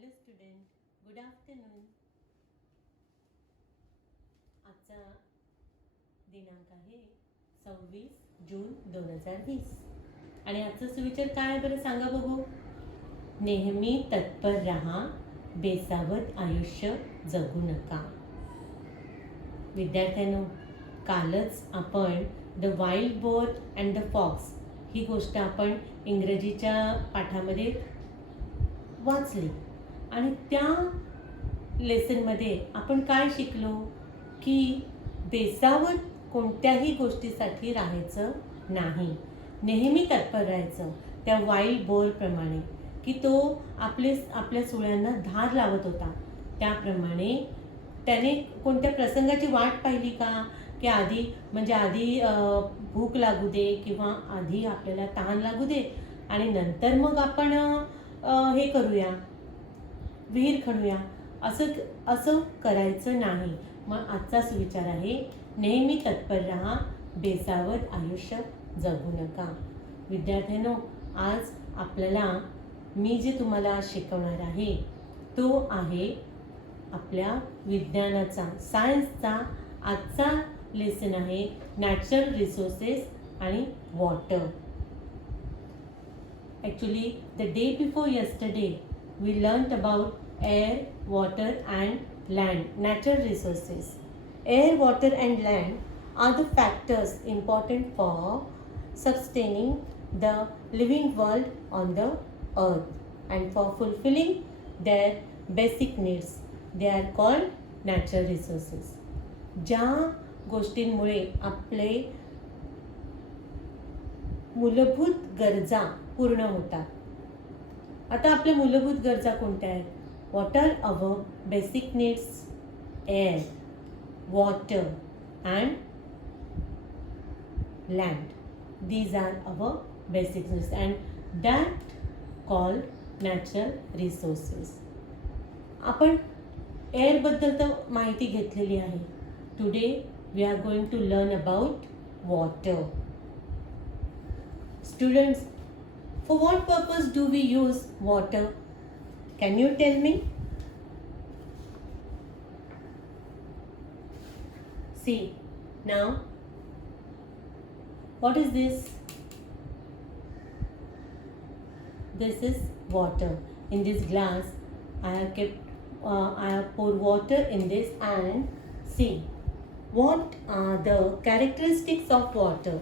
Hello student, good afternoon. आजचा दिनांक आहे 26 जून 2020 आणि आजचा सुविचार काय आहे बरं सांगा बघू. नेहमी तत्पर रहा, बेसावध आयुष्य जगू नका. विद्यार्थ्यांनो, कालच आपण the wild boar and the fox ही गोष्ट आपण इंग्रजीच्या पाठामध्ये वाचली आणि त्या लेसनमध्ये आपण काय शिकलो की बेसावध कोणत्याही गोष्टीसाठी राहायचं नाही, नेहमी तत्पर राहायचं. त्या वाईल्ड बोरप्रमाणे की तो आपल्या सुळ्यांना धार लावत होता, त्याप्रमाणे त्याने कोणत्या प्रसंगाची वाट पाहिली का की आधी भूक लागू दे किंवा आधी आपल्याला तहान लागू दे आणि नंतर मग आपण हे करूया, विहीर खणूया. असं करायचं नाही. मग आजचा सुविचार आहे, नेहमी तत्पर रहा, बेसावध आयुष्य जगू नका. विद्यार्थ्यांनो, आज आपल्याला मी जे तुम्हाला शिकवणार आहे तो आहे आपल्या विज्ञानाचा, सायन्सचा आजचा लेसन आहे नॅचरल रिसोर्सेस आणि water. Actually, the day before yesterday, we learnt about air, water and land, natural resources. Air, water and land are the factors important for sustaining the living world on the earth and for fulfilling their basic needs. They are called natural resources. ज्या गोष्टींमुळे आपले मूलभूत गरजा पूर्ण होतात. आता आपल्या मूलभूत गरजा कोणत्या आहेत? What are our basic needs? Air, water and land. These are our basic needs and that called natural resources. आपण एअरबद्दल तर माहिती घेतलेली आहे. Today we are going to learn about water. Students, for what purpose do we use water? Can you tell me? See, now, what is this? This is water. In this glass, I have poured water in this and see, what are the characteristics of water?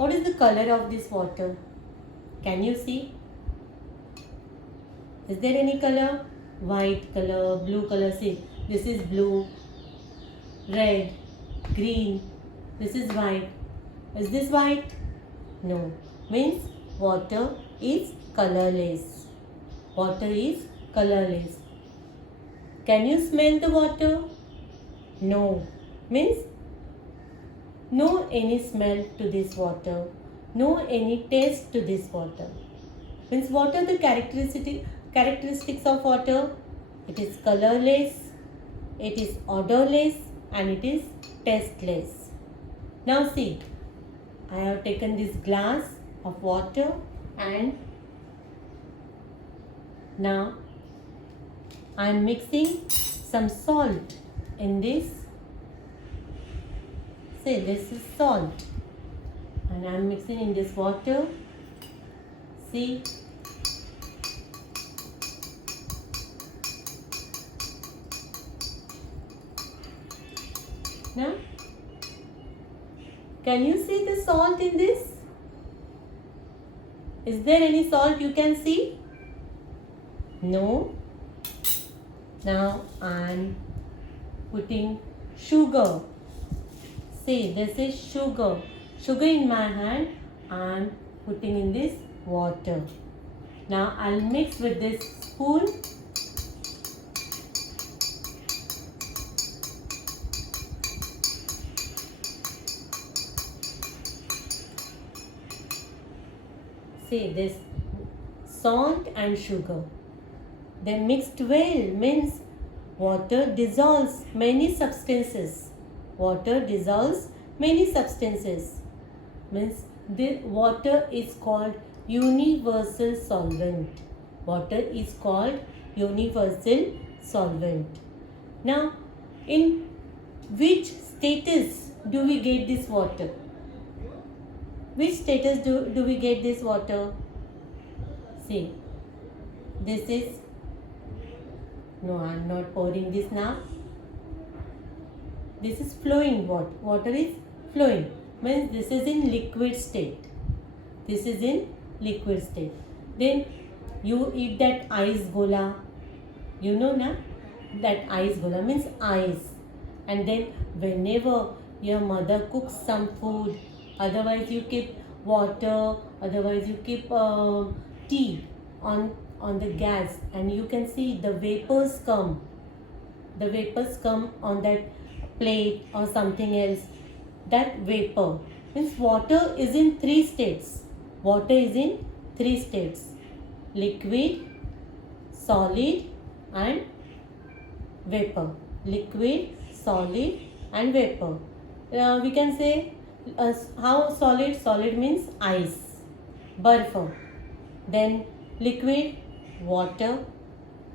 What is the color of this water? Can you see? Is there any color? White color, blue color. See, this is blue, red, green. This is white. Is this white? No. Means water is colorless. Water is colorless. Can you smell the water? No. Means no any smell to this water, no any taste to this water. Means what are the characteristics of water? It is colorless, it is odorless and it is tasteless. Now see, I have taken this glass of water and now I am mixing some salt in this. Say, this is salt and I am mixing in this water. See, now can you see the salt in this? Is there any salt you can see? No. Now I am putting sugar. See, this is sugar. Sugar in my hand I am putting in this water. Now I'll mix with this spoon. See, this salt and sugar, they mixed well. Means water dissolves many substances. Water dissolves many substances. Means the water is called universal solvent. Water is called universal solvent. Now, in which status do we get this water? Which status do we get this water? See, this is, no, I am not pouring this now. This is flowing water. Water is flowing. Means this is in liquid state. This is in liquid state. Then you eat that ice gola. You know na? That ice gola means ice. And then whenever your mother cooks some food, otherwise you keep water, otherwise you keep tea on the gas, and you can see the vapors come. The vapors come on that plate or something else. That vapor means water is in 3 states. Water is in 3 states: liquid, solid, and vapor. Liquid, solid, and vapor. We can say how solid. Solid means ice, barf. Then liquid, water,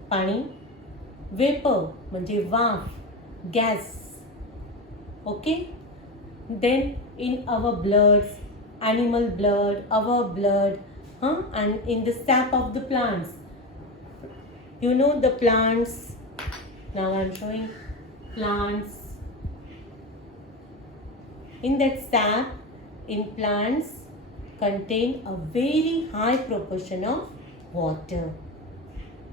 पाणी. Vapor म्हणजे वाफ, gas. Okay. Then in our bloods, animal blood, our blood, and in the sap of the plants. You know the plants. Now I am showing plants. In that sap, in plants contain a very high proportion of water.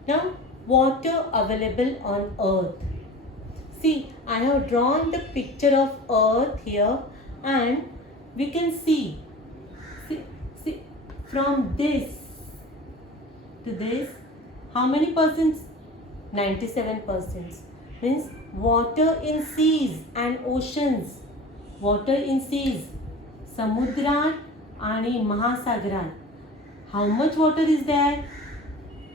Now, water available on earth. See, I have drawn the picture of earth here, and we can see from this to this, how many percent? 97%. Means water in seas and oceans. Water in seas, samudrat आणि महासागरात. How much water is there?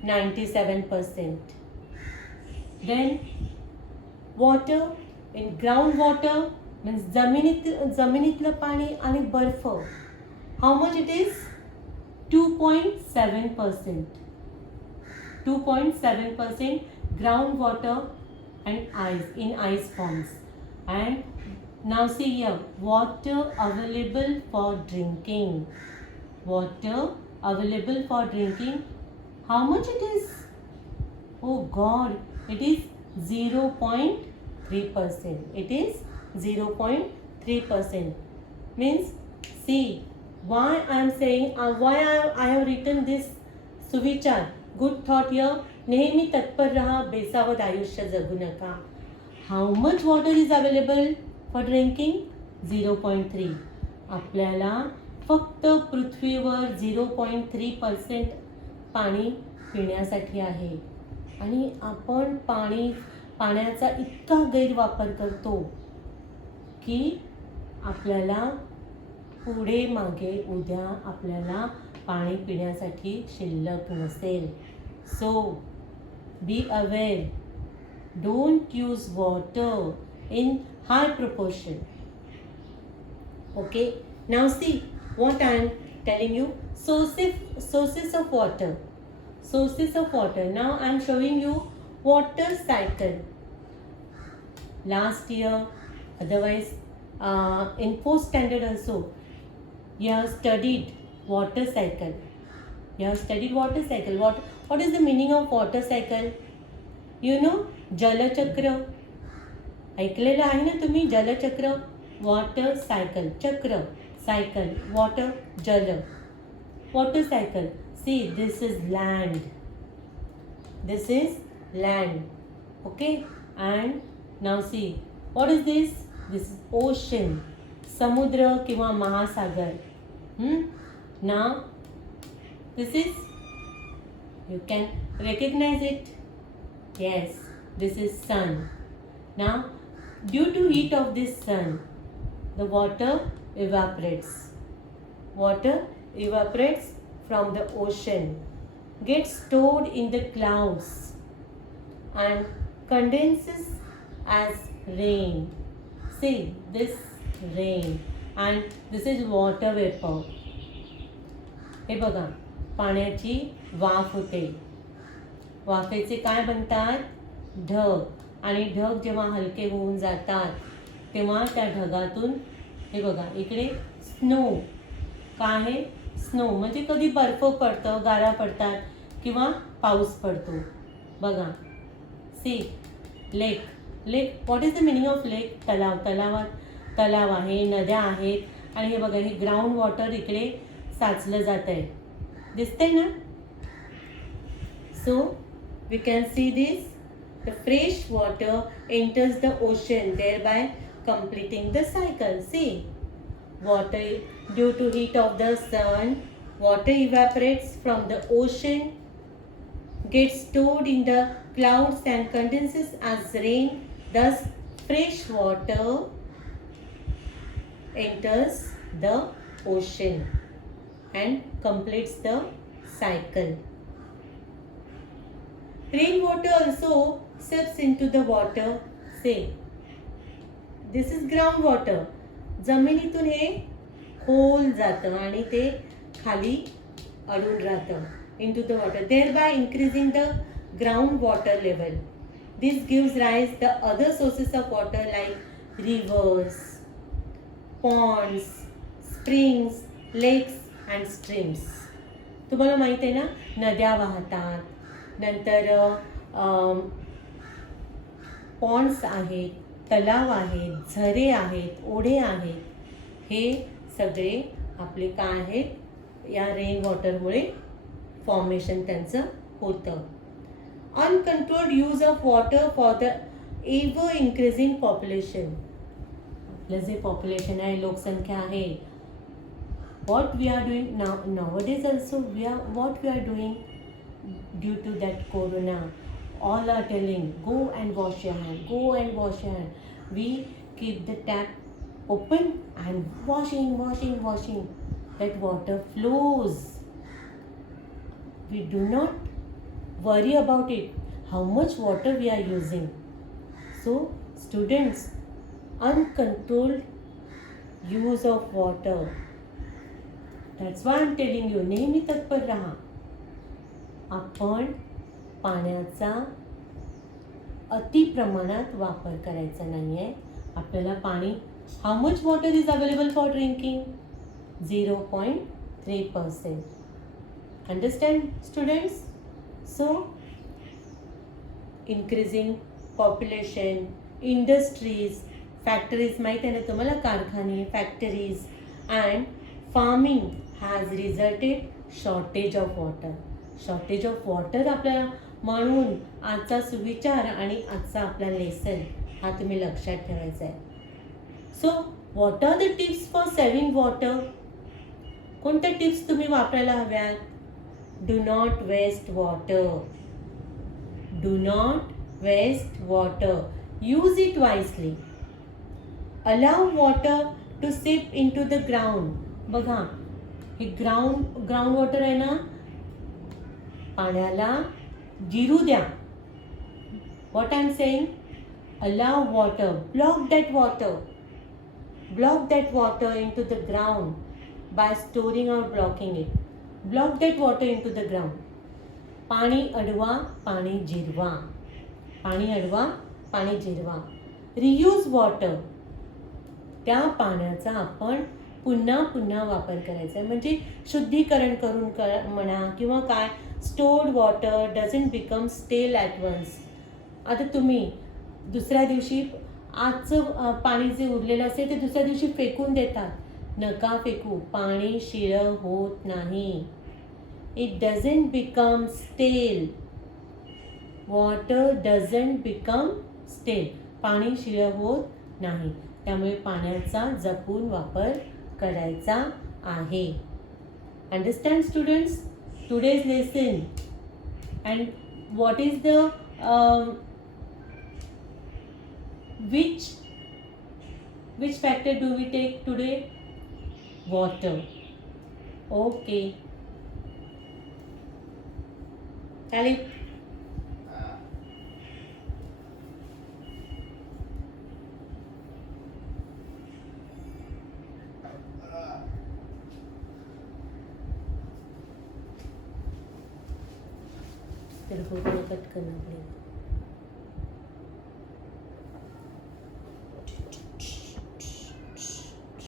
97%. Then water in groundwater means जमिनीतलं पाणी आणि बर्फ. How much it is? 2.7%. 2.7% groundwater and ice in ice forms. And now see here, water available for drinking. Water available for drinking. How much it is? Oh God, it is 0.3%. It is 0.3%. Means, see, why I am saying, why I have written this सुविचार, good thought here. नेहमी तत्पर रहा, बेसावध आयुष्य जगू नका. How much water is available for drinking? 0.3. आपल्याला फक्त पृथ्वीवर 0.3% पाणी पिण्यासाठी आहे. आणि आपण पाण्याचा इतका गैरवापर करतो की आपल्याला पुढे मागे उद्या आपल्याला पाणी पिण्यासाठी शिल्लक नसेल. So be aware. Don't use water in high proportion. Okay, now see what I am telling you. Sources of water. Sources of water. Now I am showing you water cycle. Last year, otherwise in 4th standard also, you have studied water cycle. You have studied water cycle. What is the meaning of water cycle? You know, जलचक्र. ऐकलेलं आहे ना तुम्ही, जलचक्र. Water cycle, चक्र, cycle, water, जल. Water cycle. See, this is land. This is land. Okay, and now see, what is this? This is ocean. समुद्र किंवा महासागर. Now this is, you can recognize it. Yes, this is sun. Now due to heat of this sun, the water evaporates. Water evaporates from the ocean, gets stored in the clouds and condenses as rain. See, this rain. And this is water vapor. हे बघा, पाण्याची वाफ होते. वाफेचे काय बनतात? ढग. आणि ढग जेव्हा हलके होऊन जातात तेव्हा त्या ढगातून हे बघा इकडे स्नो. काय आहे? स्नो म्हणजे कधी बर्फ पडतं, गारा पडतात किंवा पाऊस पडतो. बघा, see lake. Lake, what is the meaning of lake? तलाव. तलाव आहे, नद्या आहेत आणि हे बघा हे ग्राउंड वॉटर इकडे साचलं जात आहे. दिसतंय ना? So we can see this. The fresh water enters the ocean, thereby completing the cycle. See, water, due to heat of the sun, water evaporates from the ocean, gets stored in the clouds and condenses as rain. Thus, fresh water enters the ocean and completes the cycle. Rainwater also seeps into the water. Say, this is groundwater. जमिनीतून हे खोल जातं आणि ते खाली अडून राहतं into the water, thereby increasing the groundwater level. This gives rise the other sources of water like rivers, ponds, springs, lakes and streams. तुम्हाला माहित आहे ना, नद्या वाहतात, नंतर पॉन्ड्स आहेत, तलाव आहेत, झरे आहेत, ओढे आहेत. हे सगळे आपले काय आहेत? या रेन वॉटरमुळे फॉर्मेशन त्यांचं होतं. Uncontrolled use of water for the ever increasing population. आपलं जे पॉप्युलेशन आहे, लोकसंख्या आहे, what we are doing nowadays also what we are doing due to that corona. All are telling, go and wash your hand, go and wash your hand. We keep the tap open and washing. That water flows. We do not worry about it, how much water we are using. So students, uncontrolled use of water. That's why I'm telling you, नेहमी तत्पर राहा. आपण पाण्याचा अति प्रमाणात वापर करायचा नाही आहे. आपल्याला पाणी, how much water is available for drinking? 0.3%. Understand students? So increasing population, industries, factories, माहीत आहे ना तुम्हाला, कारखाने, factories and farming has resulted shortage of water. Shortage of water आपल्याला म्हणून आजचा सुविचार आणि आजचा आपला लेसन हा तुम्ही लक्षात ठेवायचा आहे. So what are the tips for saving water? कोणत्या टिप्स तुम्ही वापरायला हव्यात? Do not waste water. Do not waste water. Use it wisely. Allow water to seep into the ground. बघा, हे ग्राउंड वॉटर आहे ना, पाण्याला जिरू द्या. What I am saying? Allow water. Block that water into the ground by storing और blocking it. Block that water into the ground. पाणी अडवा, पाणी जिरवा. पाणी अडवा, पाणी जिरवा. Reuse water. त्या पाण्याचा आपण पुन्हा वापर करायचा आहे. म्हणजे शुद्धीकरण करून म्हणा किंवा काय. Stored water doesn't become stale at once. आता तुम्ही दुसऱ्या दिवशी आजचं पाणी जे उरलेलं असेल ते दुसऱ्या दिवशी फेकून देतात. नका फेकू. पाणी शिळं होत नाही. It doesn't become stale. Water doesn't become stale. पाणी शिळं होत नाही. त्यामुळे पाण्याचा जपून वापर करायचा आहे. Understand students today's lesson. And what is the which factor do we take today? Water. Okay. Talib. तेरे को इतना कट करना पड़ेगा.